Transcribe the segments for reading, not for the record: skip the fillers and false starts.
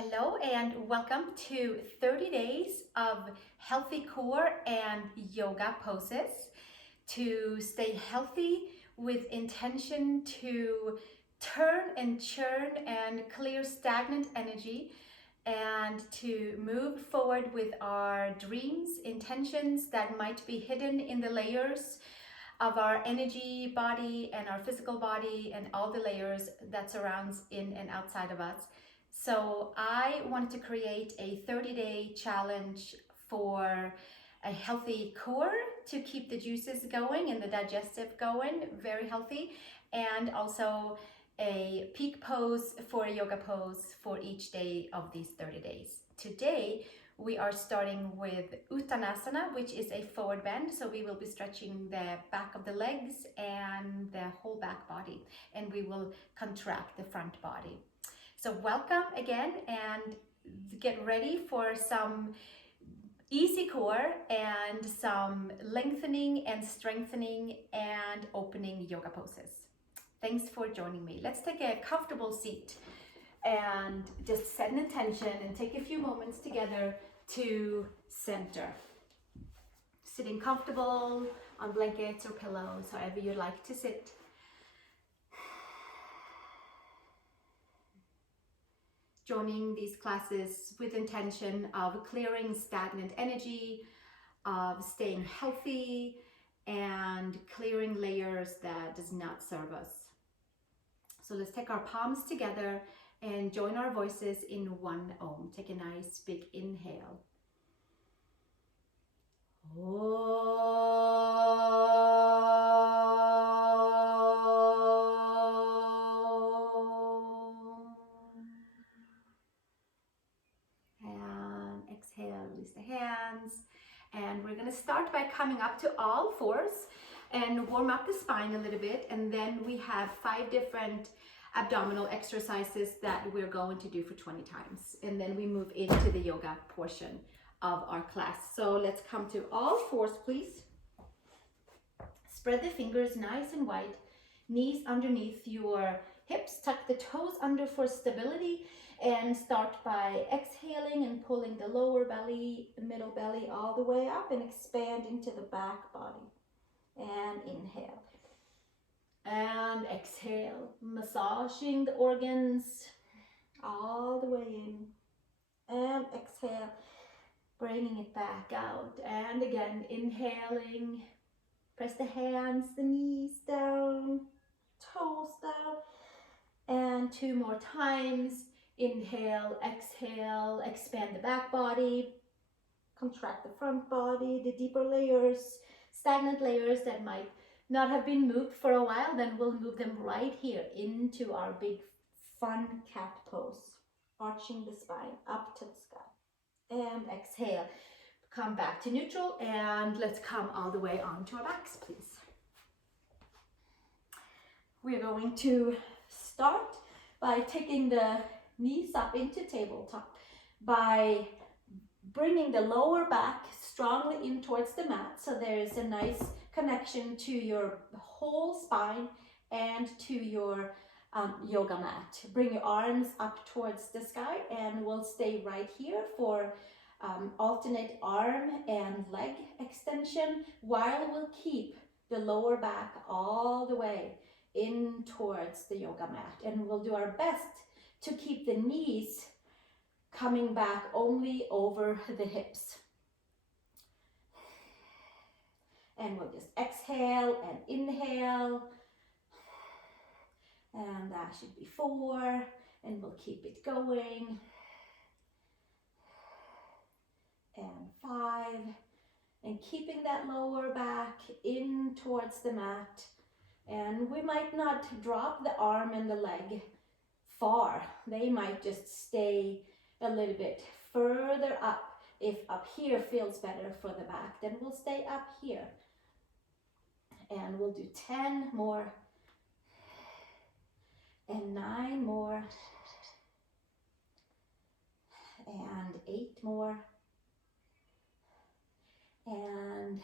Hello and welcome to 30 days of healthy core and yoga poses to stay healthy with intention to turn and churn and clear stagnant energy and to move forward with our dreams, intentions that might be hidden in the layers of our energy body and our physical body and all the layers that surrounds in and outside of us. So I wanted to create a 30-day challenge for a healthy core to keep the juices going and the digestive going, very healthy, and also a peak pose for a yoga pose for each day of these 30 days. Today, we are starting with Uttanasana, which is a forward bend. So we will be stretching the back of the legs and the whole back body, and we will contract the front body. So welcome again and get ready for some easy core and some lengthening and strengthening and opening yoga poses. Thanks for joining me. Let's take a comfortable seat and just set an intention and take a few moments together to center. Sitting comfortable on blankets or pillows, however you like to sit. Joining these classes with intention of clearing stagnant energy, of staying healthy, and clearing layers that does not serve us. So let's take our palms together and join our voices in one Om. Take a nice big inhale. And exhale, release the hands. And we're going to start by coming up to all fours and warm up the spine a little bit. And then we have 5 different abdominal exercises that we're going to do for 20 times. And then we move into the yoga portion of our class. So let's come to all fours, please. Spread the fingers nice and wide. Knees underneath your hips. Tuck the toes under for stability. And start by exhaling and pulling the lower belly, middle belly all the way up and expand into the back body. And inhale. And exhale, massaging the organs all the way in. And exhale, bringing it back out. And again, inhaling, press the hands, the knees down, toes down. And 2 more times. Inhale, exhale, expand the back body, contract the front body, the deeper layers, stagnant layers that might not have been moved for a while, then we'll move them right here into our big fun cat pose, arching the spine up to the sky. And exhale, come back to neutral, and let's come all the way onto our backs, please. We're going to start by taking the knees up into tabletop by bringing the lower back strongly in towards the mat, so there is a nice connection to your whole spine and to your yoga mat. Bring your arms up towards the sky, and we'll stay right here for alternate arm and leg extension while we'll keep the lower back all the way in towards the yoga mat, and we'll do our best to keep the knees coming back only over the hips. And we'll just exhale and inhale. And that should be 4. And we'll keep it going. And 5. And keeping that lower back in towards the mat. And we might not drop the arm and the leg far. They might just stay a little bit further up. If up here feels better for the back, then we'll stay up here. And we'll do 10 more. And 9 more. And 8 more. And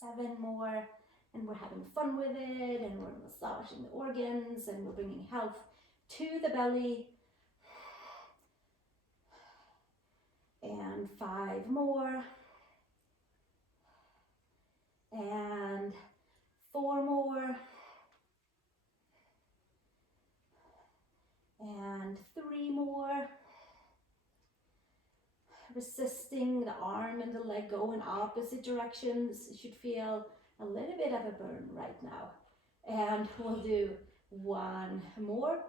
7 more. And we're having fun with it, and we're massaging the organs, and we're bringing health to the belly. and 5 more, and 4 more, and 3 more. Resisting the arm and the leg go in opposite directions. You should feel a little bit of a burn right now. And we'll do 1 more,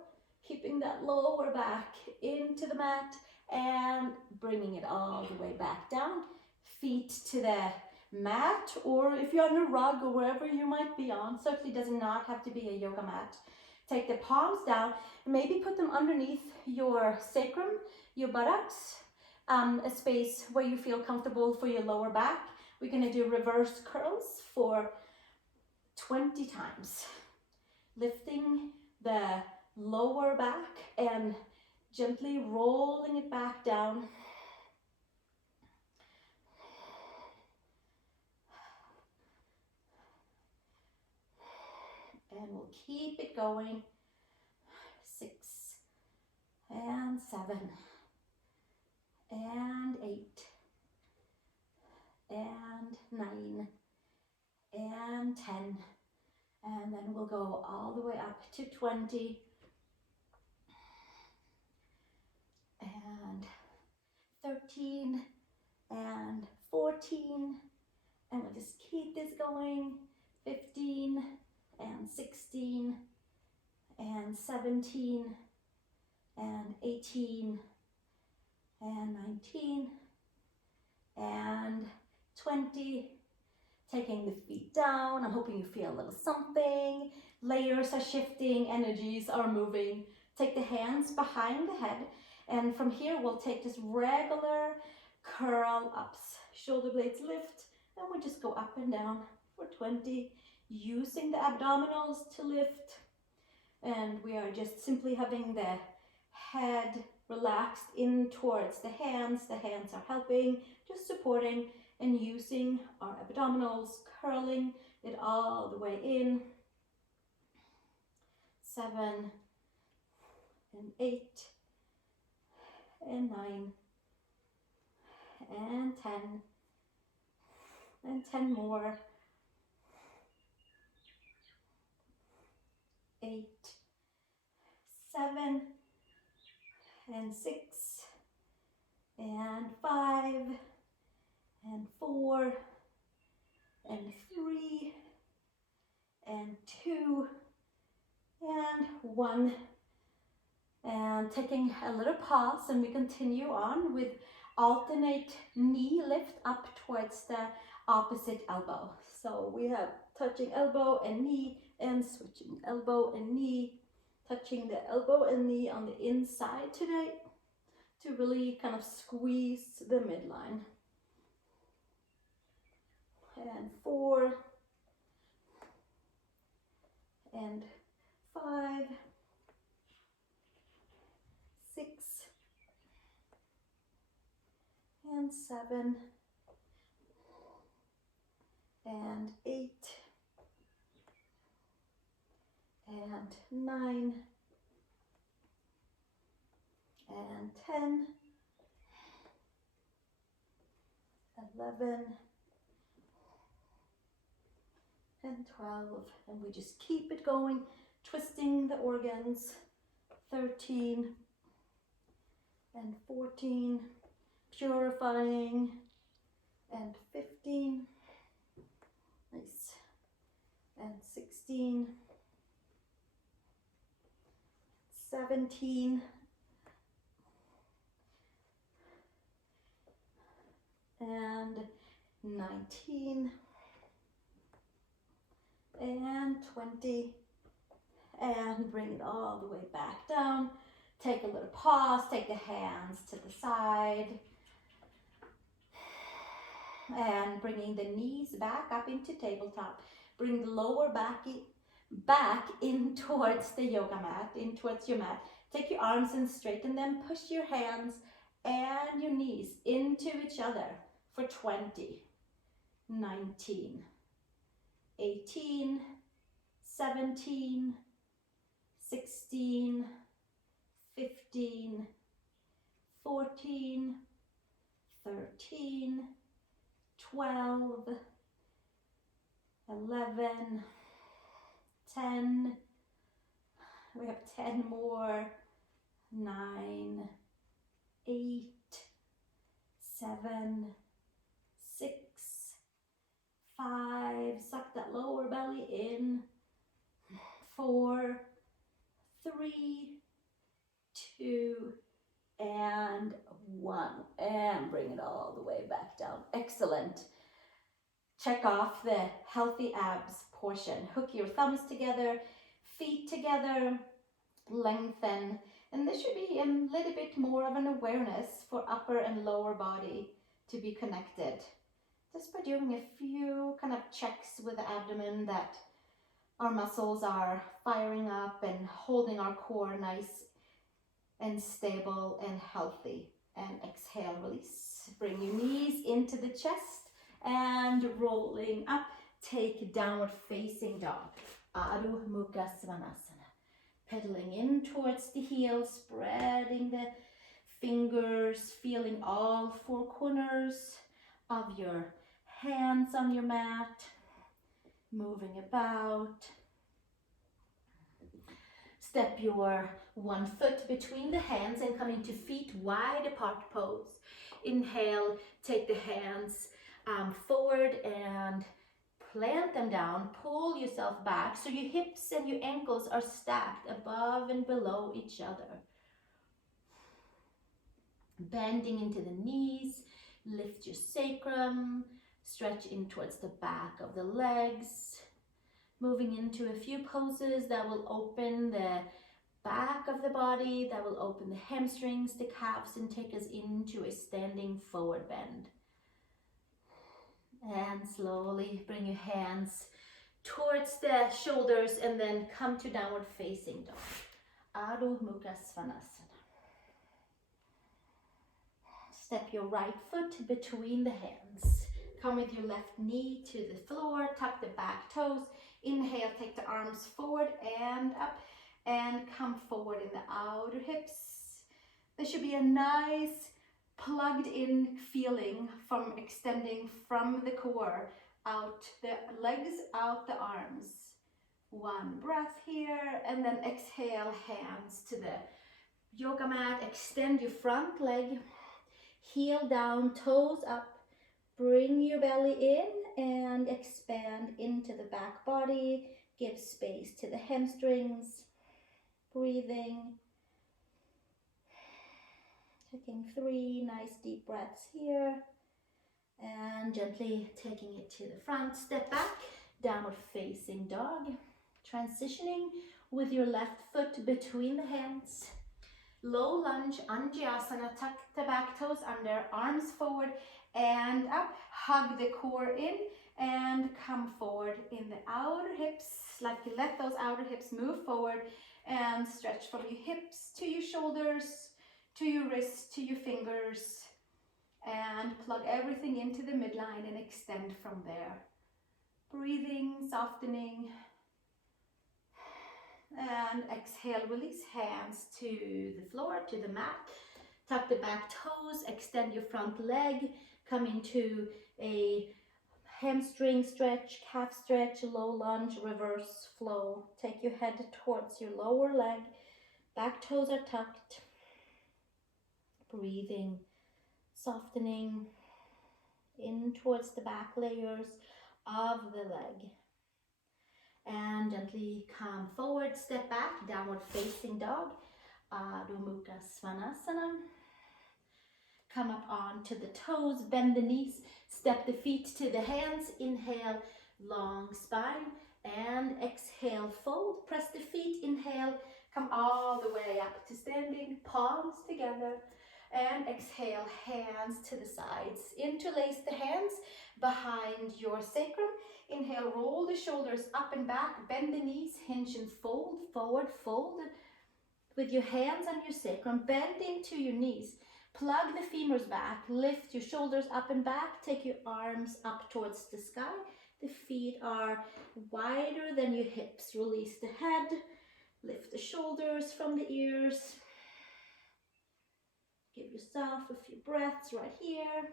keeping that lower back into the mat and bringing it all the way back down. Feet to the mat, or if you're on a rug or wherever you might be on, certainly does not have to be a yoga mat. Take the palms down and maybe put them underneath your sacrum, your buttocks, a space where you feel comfortable for your lower back. We're going to do reverse curls for 20 times. Lifting the lower back and gently rolling it back down. And we'll keep it going. 6 and 7 and 8 and 9 and 10. And then we'll go all the way up to 20 and 13 and 14. And we'll just keep this going. 15 and 16 and 17 and 18 and 19 and 20. Taking the feet down. I'm hoping you feel a little something. Layers are shifting, energies are moving. Take the hands behind the head, and from here we'll take just regular curl ups. Shoulder blades lift, and we just go up and down for 20, using the abdominals to lift. And we are just simply having the head relaxed in towards the hands. The hands are helping, just supporting, and using our abdominals, curling it all the way in. 7 and 8 and 9 and 10 and 10 more. 8, 7 and 6 and 5 and 4 and 3 and 2 and 1. And taking a little pause, and we continue on with alternate knee lift up towards the opposite elbow. So we have touching elbow and knee, and switching elbow and knee, touching the elbow and knee on the inside today to really kind of squeeze the midline. And 4 and 5, 6 and 7 and 8 and 9 and 10, 11 and 12, and we just keep it going, twisting the organs. 13 and 14, purifying, and 15, nice, and 16, 17, and 19, and 20, and bring it all the way back down. Take a little pause, take the hands to the side, and bringing the knees back up into tabletop. Bring the lower back in towards the yoga mat, in towards your mat. Take your arms and straighten them. Push your hands and your knees into each other for 20, 19, 18, 17, 16, 15, 14, 13, 12, 11, 10. We have 10 more. 9, 8, 7, 6, 5. Suck that lower belly in. 4, 3, 2, and 1. And bring it all the way back down. Excellent. Check off the healthy abs portion. Hook your thumbs together, feet together, lengthen. And there should be a little bit more of an awareness for upper and lower body to be connected. Just by doing a few kind of checks with the abdomen that our muscles are firing up and holding our core nice and stable and healthy. And exhale, release. Bring your knees into the chest and rolling up. Take downward facing dog. Adho Mukha Svanasana. Pedaling in towards the heels, spreading the fingers, feeling all four corners of your hands on your mat, moving about. Step your one foot between the hands and come into feet wide apart pose. Inhale, take the hands forward and plant them down. Pull yourself back so your hips and your ankles are stacked above and below each other. Bending into the knees, lift your sacrum, stretch in towards the back of the legs. Moving into a few poses that will open the back of the body, that will open the hamstrings, the calves, and take us into a standing forward bend. And slowly bring your hands towards the shoulders and then come to downward facing dog. Adho Mukha Svanasana. Step your right foot between the hands. Come with your left knee to the floor, tuck the back toes. Inhale, take the arms forward and up and come forward in the outer hips. There should be a nice plugged in feeling from extending from the core out the legs, out the arms. One breath here and then exhale, hands to the yoga mat. Extend your front leg, heel down, toes up. Bring your belly in and expand into the back body. Give space to the hamstrings. Breathing. Taking 3 nice deep breaths here. And gently taking it to the front. Step back, downward facing dog. Transitioning with your left foot between the hands. Low lunge, Untitled, tuck the back toes under, arms forward and up. Hug the core in and come forward in the outer hips. Like you let those outer hips move forward and stretch from your hips to your shoulders, to your wrists, to your fingers. And plug everything into the midline and extend from there. Breathing, softening. And exhale, release hands to the floor, to the mat. Tuck the back toes, extend your front leg. Come into a hamstring stretch, calf stretch, low lunge, reverse flow. Take your head towards your lower leg. Back toes are tucked. Breathing, softening in towards the back layers of the leg. And gently come forward, step back, downward facing dog. Adho Mukha Svanasana. Come up onto the toes, bend the knees, step the feet to the hands. Inhale, long spine, and exhale, fold. Press the feet, inhale, come all the way up to standing, palms together. And exhale, hands to the sides. Interlace the hands behind your sacrum. Inhale, roll the shoulders up and back, bend the knees, hinge and fold, forward, fold. With your hands on your sacrum, bend into your knees. Plug the femurs back, lift your shoulders up and back, take your arms up towards the sky. The feet are wider than your hips. Release the head, lift the shoulders from the ears. Give yourself a few breaths right here.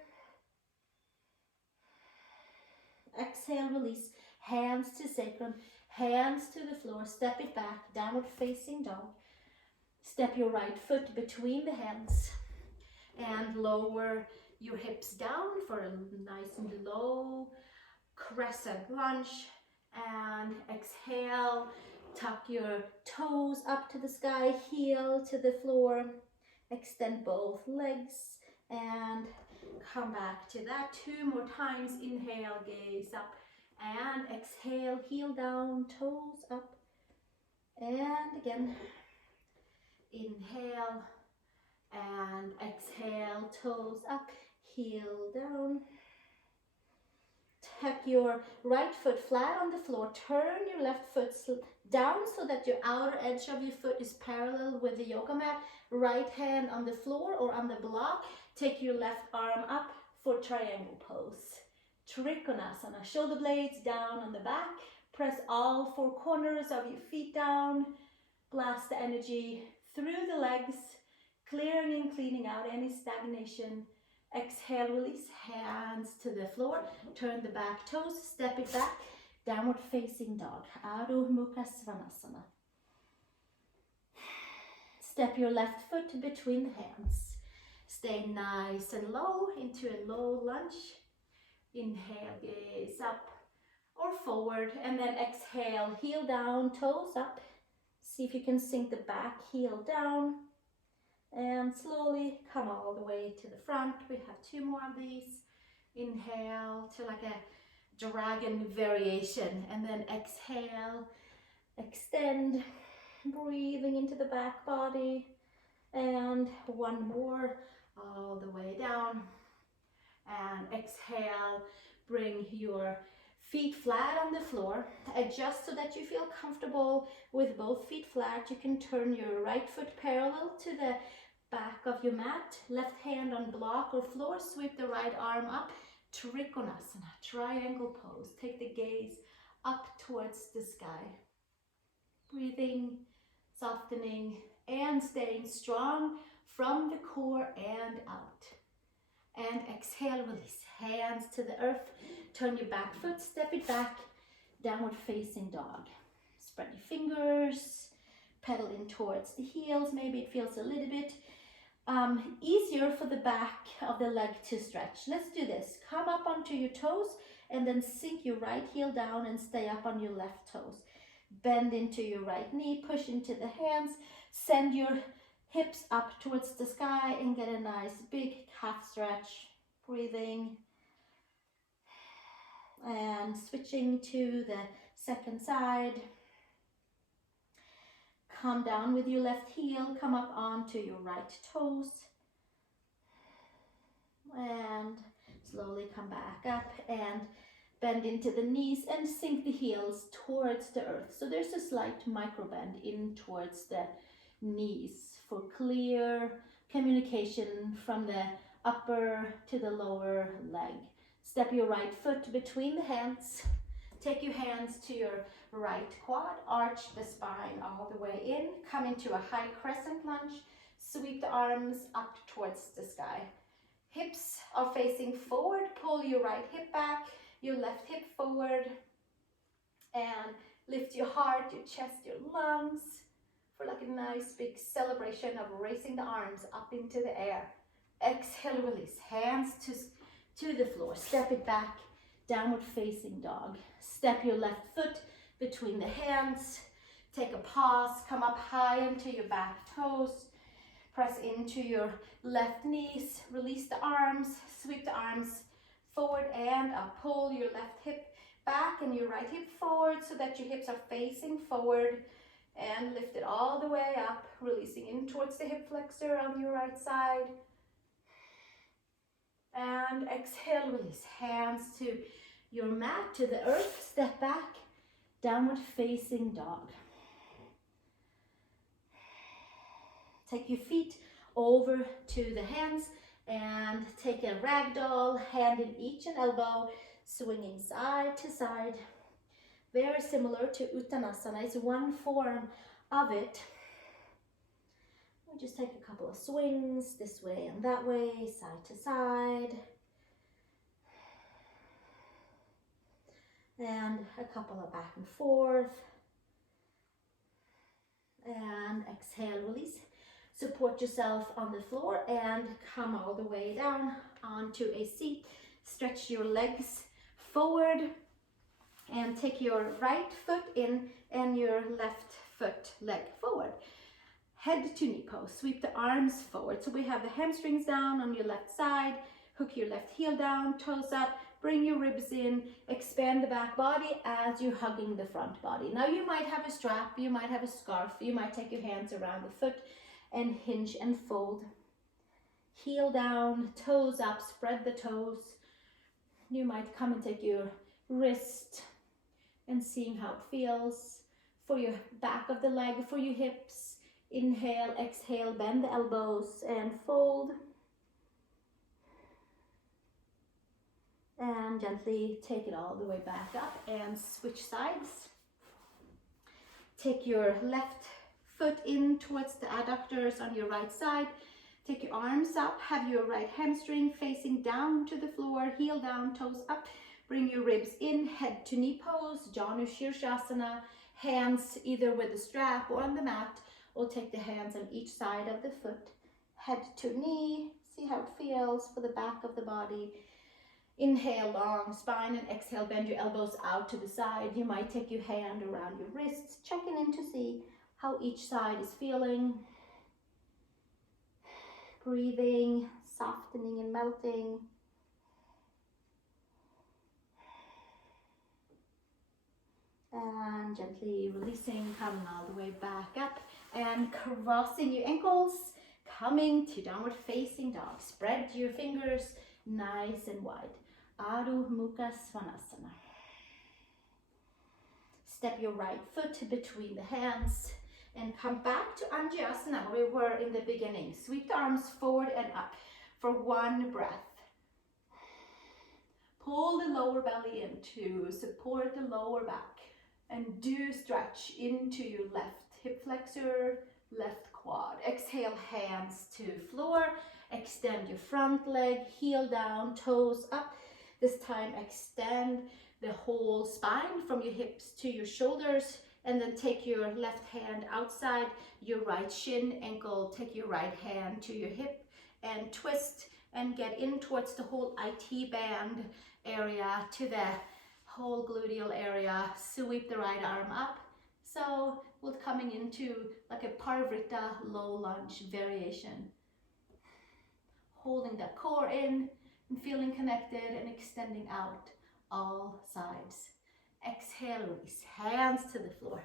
Exhale, release. Hands to sacrum, hands to the floor. Step it back, downward facing dog. Step your right foot between the hands and lower your hips down for a nice and low crescent lunge. And exhale, tuck your toes up to the sky, heel to the floor. Extend both legs and come back to that 2 more times. Inhale, gaze up, and exhale, heel down, toes up. And again, inhale and exhale, toes up, heel down. Tuck your right foot flat on the floor. Turn your left foot down so that your outer edge of your foot is parallel with the yoga mat. Right hand on the floor or on the block. Take your left arm up for triangle pose. Trikonasana. Shoulder blades down on the back. Press all 4 corners of your feet down. Blast the energy through the legs, clearing and cleaning out any stagnation. Exhale, release, hands to the floor. Turn the back toes, step it back. Downward facing dog, Adho Mukha Svanasana. Step your left foot between the hands. Stay nice and low into a low lunge. Inhale, gaze up or forward, and then exhale, heel down, toes up. See if you can sink the back heel down. And slowly come all the way to the front. We have 2 more of these. Inhale to like a dragon variation, and then exhale, extend, breathing into the back body. And 1 more, all the way down. And exhale, bring your feet flat on the floor. Adjust so that you feel comfortable with both feet flat. You can turn your right foot parallel to the back of your mat. Left hand on block or floor. Sweep the right arm up. Trikonasana, triangle pose. Take the gaze up towards the sky. Breathing, softening, and staying strong from the core and out. And exhale, release. Hands to the earth. Turn your back foot, step it back. Downward facing dog. Spread your fingers. Pedal in towards the heels. Maybe it feels a little bit easier for the back of the leg to stretch. Let's do this. Come up onto your toes and then sink your right heel down and stay up on your left toes. Bend into your right knee. Push into the hands. Send your hips up towards the sky and get a nice big calf stretch. Breathing and switching to the second side. Come down with your left heel, come up onto your right toes and slowly come back up and bend into the knees and sink the heels towards the earth. So there's a slight micro bend in towards the knees for clear communication from the upper to the lower leg. Step your right foot between the hands. Take your hands to your right quad. Arch the spine all the way in. Come into a high crescent lunge. Sweep the arms up towards the sky. Hips are facing forward. Pull your right hip back, your left hip forward. And lift your heart, your chest, your lungs for like a nice big celebration of raising the arms up into the air. Exhale, release. Hands to the floor. Step it back. Downward facing dog. Step your left foot between the hands. Take a pause. Come up high into your back toes. Press into your left knees. Release the arms. Sweep the arms forward and up. Pull your left hip back and your right hip forward so that your hips are facing forward. And lift it all the way up. Releasing in towards the hip flexor on your right side. And exhale, release. Hands to your mat, to the earth. Step back. Downward facing dog. Take your feet over to the hands and take a ragdoll, hand in each and elbow, swinging side to side. Very similar to Uttanasana. It's one form of it. We'll just take a couple of swings this way and that way, side to side. And a couple of back and forth. And exhale, release. Support yourself on the floor and come all the way down onto a seat. Stretch your legs forward and take your right foot in and your left foot leg forward. Head to knee pose. Sweep the arms forward. So we have the hamstrings down on your left side. Hook your left heel down, toes up. Bring your ribs in, expand the back body as you're hugging the front body. Now you might have a strap, you might have a scarf, you might take your hands around the foot and hinge and fold. Heel down, toes up, spread the toes. You might come and take your wrist and seeing how it feels. For your back of the leg, for your hips. Inhale, exhale, bend the elbows and fold. And gently take it all the way back up and switch sides. Take your left foot in towards the adductors on your right side. Take your arms up, have your right hamstring facing down to the floor, heel down, toes up. Bring your ribs in, head to knee pose, Janu Shavasana. Hands either with the strap or on the mat, or take the hands on each side of the foot. Head to knee, see how it feels for the back of the body. Inhale, long spine, and exhale, bend your elbows out to the side. You might take your hand around your wrists, checking in to see how each side is feeling. Breathing, softening and melting. And gently releasing, coming all the way back up and crossing your ankles, coming to downward facing dog. Spread your fingers nice and wide. Adho Mukha Svanasana. Step your right foot between the hands and come back to Anjasana where we were in the beginning. Sweep the arms forward and up for one breath. Pull the lower belly in to support the lower back and do stretch into your left hip flexor, left quad. Exhale, hands to floor. Extend your front leg, heel down, toes up. This time extend the whole spine from your hips to your shoulders, and then take your left hand outside your right shin, ankle. Take your right hand to your hip and twist and get in towards the whole IT band area, to the whole gluteal area. Sweep the right arm up. So we're coming into like a Parivrtta low lunge variation. Holding that core in and feeling connected and extending out all sides. Exhale, release, hands to the floor.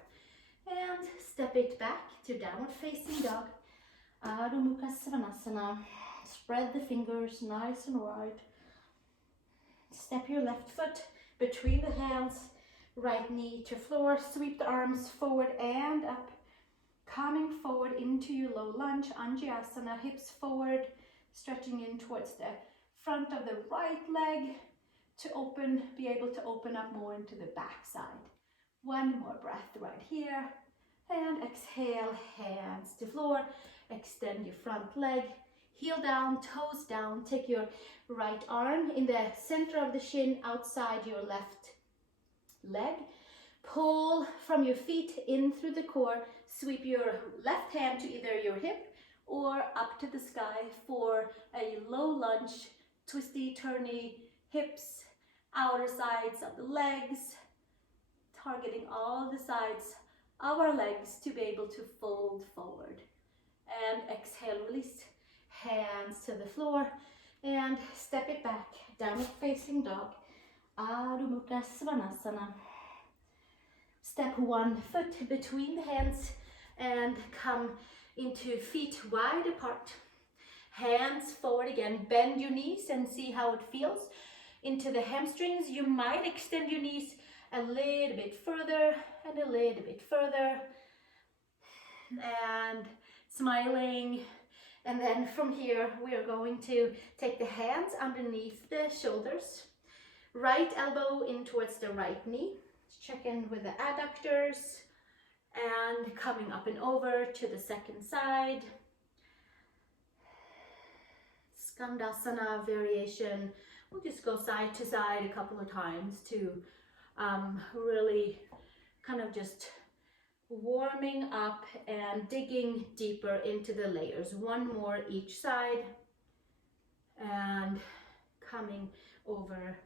And step it back to downward facing dog. Adho Mukha Svanasana. Spread the fingers nice and wide. Step your left foot between the hands, right knee to floor. Sweep the arms forward and up. Coming forward into your low lunge, Anjasana, hips forward, stretching in towards the front of the right leg to open, be able to open up more into the back side. One more breath right here. And exhale, hands to floor. Extend your front leg, heel down, toes down. Take your right arm in the center of the shin outside your left leg. Pull from your feet in through the core. Sweep your left hand to either your hip or up to the sky for a low lunge, twisty, turny hips, outer sides of the legs, targeting all the sides of our legs to be able to fold forward. And exhale, release, hands to the floor, and step it back, downward facing dog, Adho Mukha Svanasana. Step one foot between the hands and come into feet wide apart. Hands forward again, bend your knees and see how it feels. Into the hamstrings, you might extend your knees a little bit further and a little bit further. And smiling. And then from here, we are going to take the hands underneath the shoulders. Right elbow in towards the right knee. Check in with the adductors. And coming up and over to the second side. Skandasana variation. We'll just go side to side a couple of times to really kind of just warming up and digging deeper into the layers. One more each side and coming over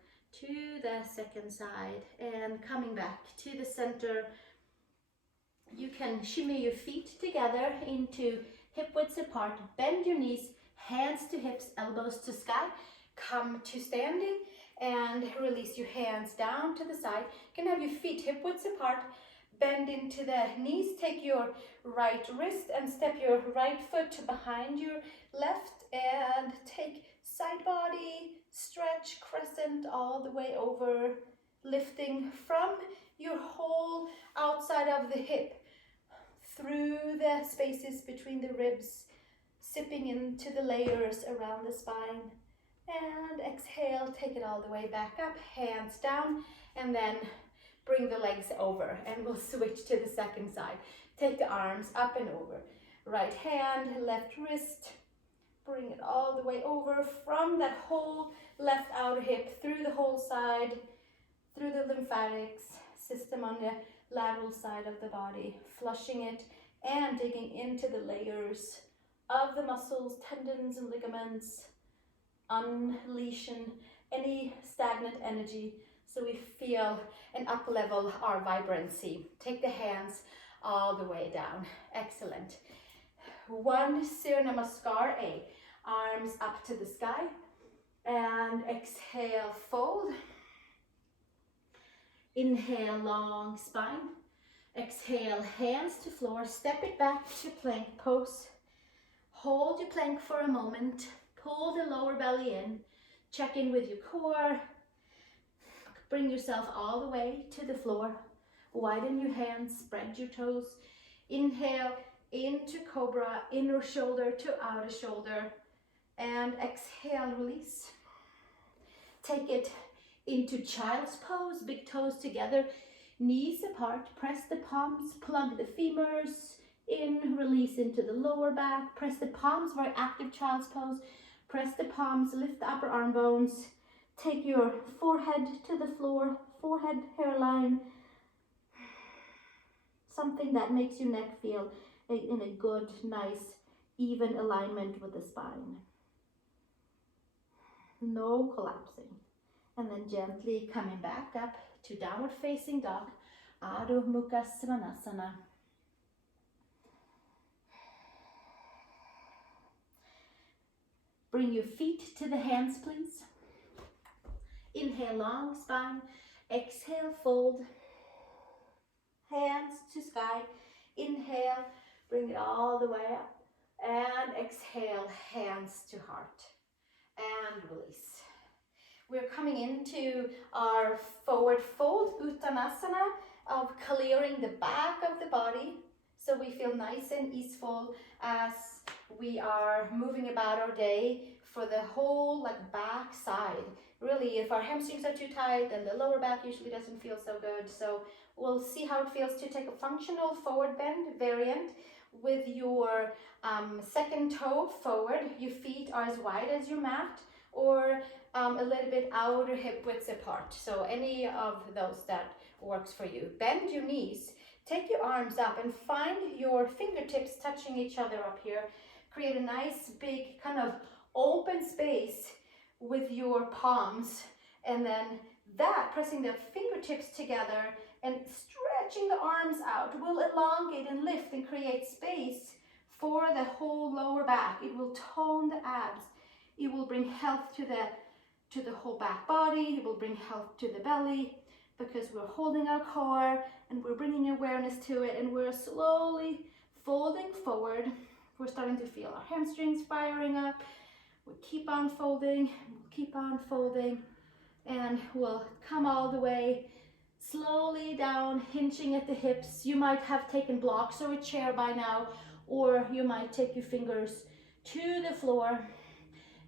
to the second side and coming back to the center. You can shimmy your feet together into hip widths apart, bend your knees, hands to hips, elbows to sky, come to standing and release your hands down to the side. You can have your feet hip widths apart, bend into the knees, take your right wrist and step your right foot behind your left and take side body, stretch, crescent all the way over, lifting from your whole outside of the hip through the spaces between the ribs, sipping into the layers around the spine. And exhale, take it all the way back up, hands down, and then bring the legs over and we'll switch to the second side. Take the arms up and over. Right hand, left wrist, bring it all the way over from that whole left outer hip through the whole side, through the lymphatics system on the lateral side of the body, flushing it and digging into the layers of the muscles, tendons and ligaments, unleashing any stagnant energy so we feel and up level our vibrancy. Take the hands all the way down. Excellent. One Surya Namaskar A. Arms up to the sky and exhale, fold. Inhale, long spine. Exhale, hands to floor, step it back to plank pose. Hold your plank for a moment. Pull the lower belly in. Check in with your core. Bring yourself all the way to the floor. Widen your hands, spread your toes. Inhale into cobra, inner shoulder to outer shoulder. And exhale, release. Take it into child's pose, big toes together, knees apart. Press the palms, plug the femurs in, release into the lower back. Press the palms, very active child's pose. Press the palms, lift the upper arm bones. Take your forehead to the floor, forehead, hairline. Something that makes your neck feel in a good, nice, even alignment with the spine. No collapsing. And then gently coming back up to downward facing dog, Adho Mukha Svanasana. Bring your feet to the hands, please. Inhale, long spine. Exhale, fold. Hands to sky. Inhale, bring it all the way up. And exhale, hands to heart. And release. We're coming into our forward fold, Uttanasana, of clearing the back of the body. So we feel nice and easeful as we are moving about our day for the whole back side. Really, if our hamstrings are too tight, then the lower back usually doesn't feel so good. So we'll see how it feels to take a functional forward bend variant with your second toe forward. Your feet are as wide as your mat, or a little bit outer hip widths apart. So any of those that works for you. Bend your knees, take your arms up and find your fingertips touching each other up here. Create a nice big kind of open space with your palms, and then that, pressing the fingertips together and stretching the arms out, will elongate and lift and create space for the whole lower back. It will tone the abs. It will bring health to the whole back body. It will bring health to the belly, because we're holding our core and we're bringing awareness to it, and we're slowly folding forward. We're starting to feel our hamstrings firing up. We keep on folding, and we'll come all the way slowly down, hinging at the hips. You might have taken blocks or a chair by now, or you might take your fingers to the floor.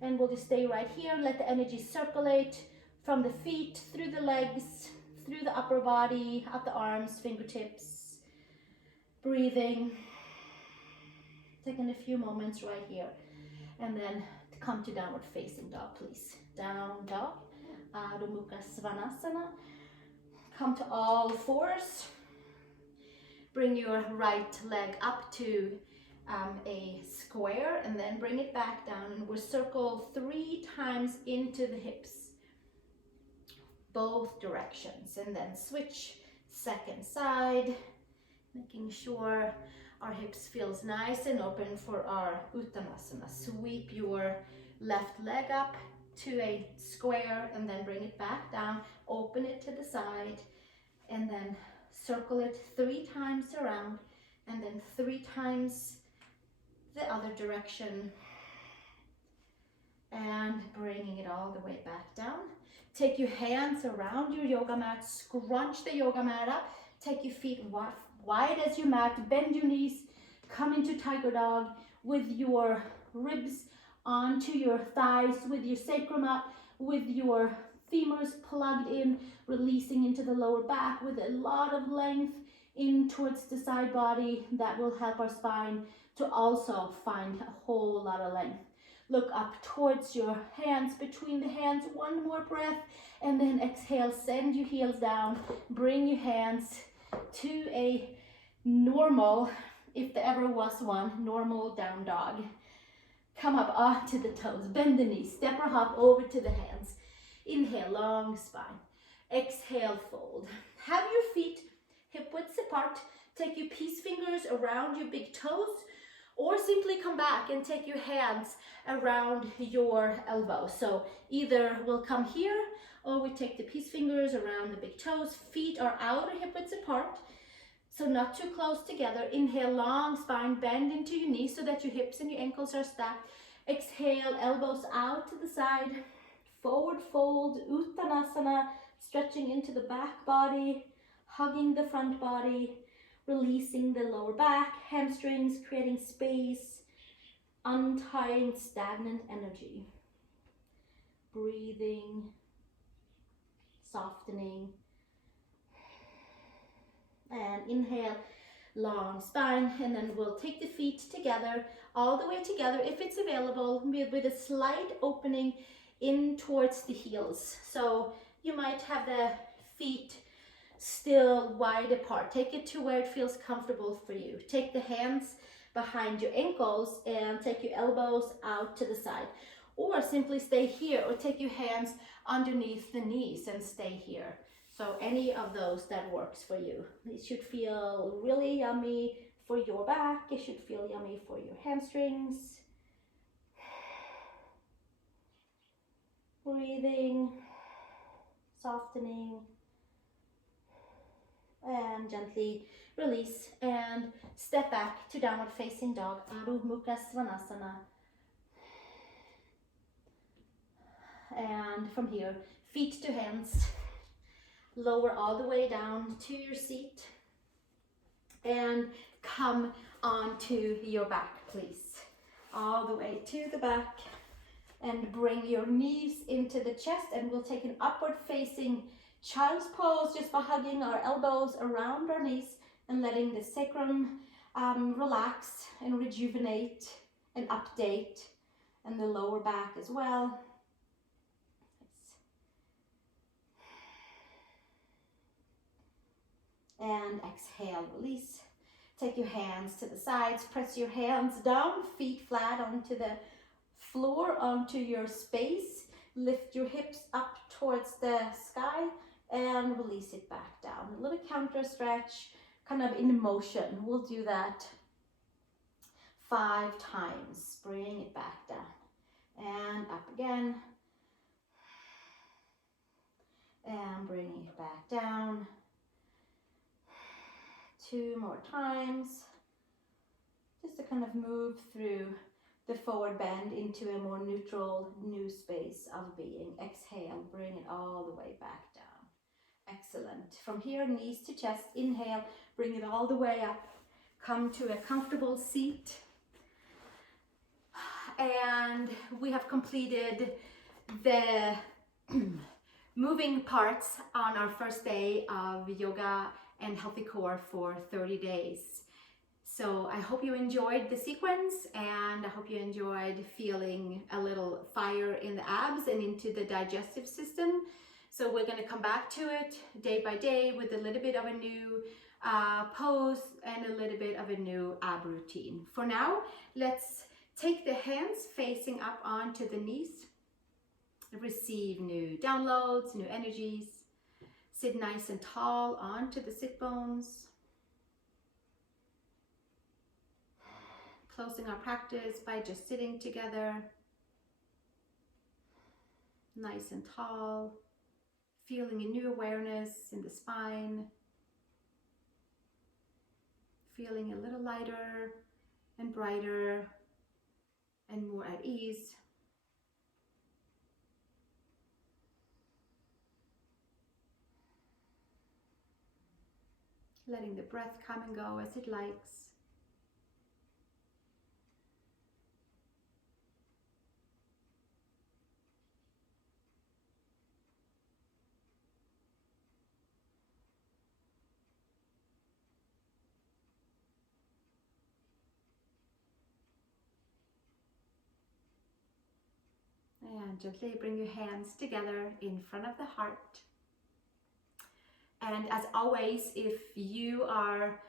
And we'll just stay right here. Let the energy circulate from the feet, through the legs, through the upper body, up the arms, fingertips. Breathing. Taking a few moments right here. And then come to downward facing dog, please. Down dog, Adho Mukha Svanasana. Come to all fours. Bring your right leg up to a square and then bring it back down, and we'll circle 3 times into the hips, both directions, and then switch second side, making sure our hips feels nice and open for our Uttanasana. Sweep your left leg up to a square and then bring it back down, open it to the side, and then circle it 3 times around, and then 3 times the other direction, and bringing it all the way back down. Take your hands around your yoga mat, scrunch the yoga mat up, take your feet wide as your mat, bend your knees, come into tiger dog with your ribs onto your thighs, with your sacrum up, with your femurs plugged in, releasing into the lower back with a lot of length in towards the side body. That will help our spine to also find a whole lot of length. Look up towards your hands, between the hands, 1 more breath, and then exhale, send your heels down, bring your hands to a normal, if there ever was one, normal down dog. Come up onto the toes, bend the knees, step or hop over to the hands. Inhale, long spine. Exhale, fold. Have your feet hip widths apart. Take your peace fingers around your big toes, or simply come back and take your hands around your elbows. So either we'll come here, or we take the peace fingers around the big toes. Feet are out or hip widths apart, so not too close together. Inhale, long spine, bend into your knees so that your hips and your ankles are stacked. Exhale, elbows out to the side. Forward fold, Uttanasana, stretching into the back body, hugging the front body, releasing the lower back, hamstrings, creating space, untying stagnant energy. Breathing, softening. And inhale, long spine, and then we'll take the feet together, all the way together, if it's available, with a slight opening in towards the heels. So you might have the feet still wide apart. Take it to where it feels comfortable for you. Take the hands behind your ankles and take your elbows out to the side, or simply stay here, or take your hands underneath the knees and stay here. So any of those that works for you. It should feel really yummy for your back. It should feel yummy for your hamstrings. Breathing, softening, and gently release and step back to downward facing dog, Adho Mukha Svanasana. And from here, feet to hands, lower all the way down to your seat, and come onto your back, please. All the way to the back, and bring your knees into the chest, and we'll take an upward facing child's pose, just by hugging our elbows around our knees and letting the sacrum relax and rejuvenate and update, and the lower back as well. And exhale, release. Take your hands to the sides, press your hands down, feet flat onto the floor, onto your space. Lift your hips up towards the sky and release it back down. A little counter stretch, kind of in motion. We'll do that 5 times. Bring it back down and up again. And bring it back down. 2 more times, just to kind of move through the forward bend into a more neutral new space of being. Exhale, bring it all the way back down. Excellent. From here, knees to chest. Inhale, bring it all the way up. Come to a comfortable seat. And we have completed the moving parts on our first day of yoga and healthy core for 30 days. So I hope you enjoyed the sequence, and I hope you enjoyed feeling a little fire in the abs and into the digestive system. So we're going to come back to it day by day with a little bit of a new pose and a little bit of a new ab routine. For now, let's take the hands facing up onto the knees. Receive new downloads, new energies. Sit nice and tall onto the sit bones. Closing our practice by just sitting together. Nice and tall. Feeling a new awareness in the spine. Feeling a little lighter and brighter and more at ease. Letting the breath come and go as it likes. And gently bring your hands together in front of the heart. And as always, if you are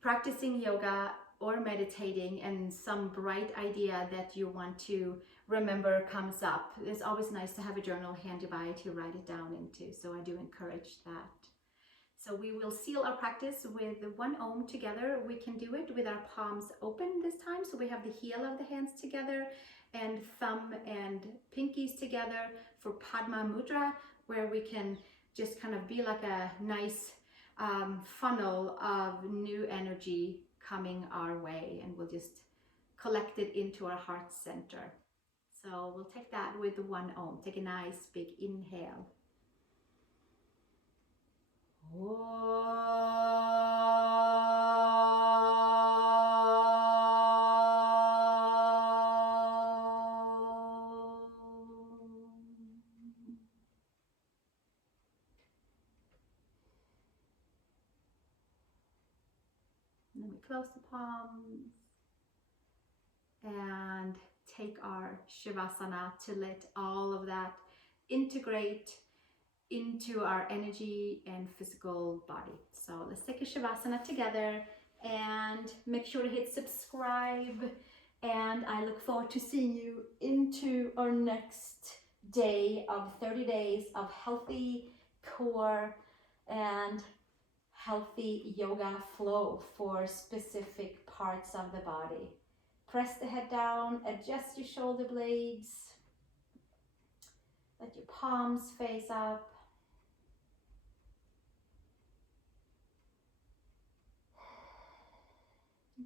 practicing yoga or meditating and some bright idea that you want to remember comes up, it's always nice to have a journal handy by to write it down into. So I do encourage that. So we will seal our practice with one Om together. We can do it with our palms open this time. So we have the heel of the hands together and thumb and pinkies together for Padma Mudra, where we can just kind of be like a nice funnel of new energy coming our way, and we'll just collect it into our heart center. So we'll take that with the one Om. Take a nice big inhale. And then we close the palms and take our Shavasana to let all of that integrate into our energy and physical body. So let's take a Shavasana together and make sure to hit subscribe. And I look forward to seeing you into our next day of 30 days of healthy core and healthy yoga flow for specific parts of the body. Press the head down, adjust your shoulder blades, let your palms face up.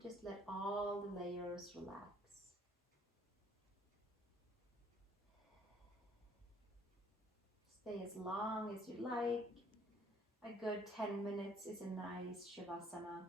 Just let all the layers relax. Stay as long as you like. A good 10 minutes is a nice Shavasana.